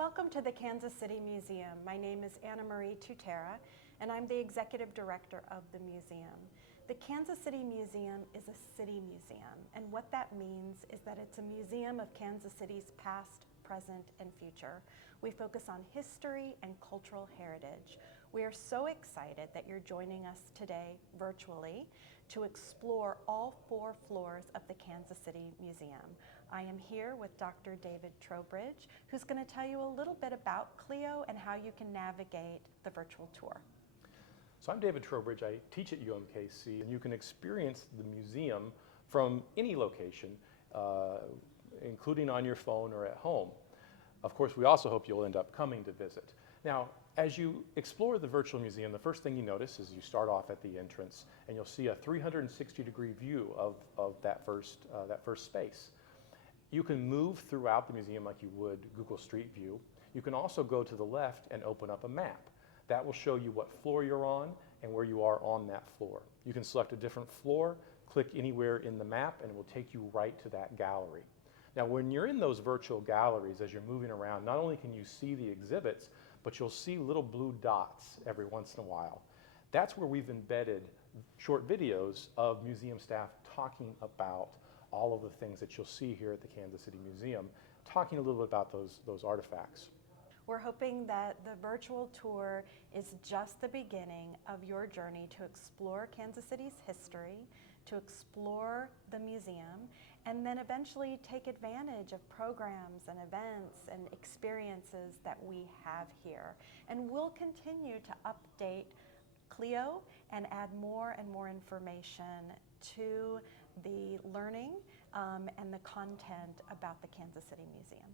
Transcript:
Welcome to the Kansas City Museum. My name is Anna Marie Tutera, and I'm the Executive Director of the museum. The Kansas City Museum is a city museum, and what that means is that it's a museum of Kansas City's past, present, and future. We focus on history and cultural heritage. We are so excited that you're joining us today virtually to explore all 4 floors of the Kansas City Museum. I am here with Dr. David Trowbridge, who's going to tell you a little bit about Clio and how you can navigate the virtual tour. So I'm David Trowbridge. I teach at UMKC, and you can experience the museum from any location, including on your phone or at home. Of course, we also hope you'll end up coming to visit. Now, as you explore the virtual museum, the first thing you notice is you start off at the entrance, and you'll see a 360-degree view of that first space. You can move throughout the museum like you would Google Street View. You can also go to the left and open up a map. That will show you what floor you're on and where you are on that floor. You can select a different floor, click anywhere in the map, and it will take you right to that gallery. Now, when you're in those virtual galleries, as you're moving around, not only can you see the exhibits, but you'll see little blue dots every once in a while. That's where we've embedded short videos of museum staff talking about all of the things that you'll see here at the Kansas City Museum, talking a little bit about those artifacts. We're hoping that the virtual tour is just the beginning of your journey to explore Kansas City's history, to explore the museum, and then eventually take advantage of programs and events and experiences that we have here. And we'll continue to update Clio and add more and more information to the learning and the content about the Kansas City Museum.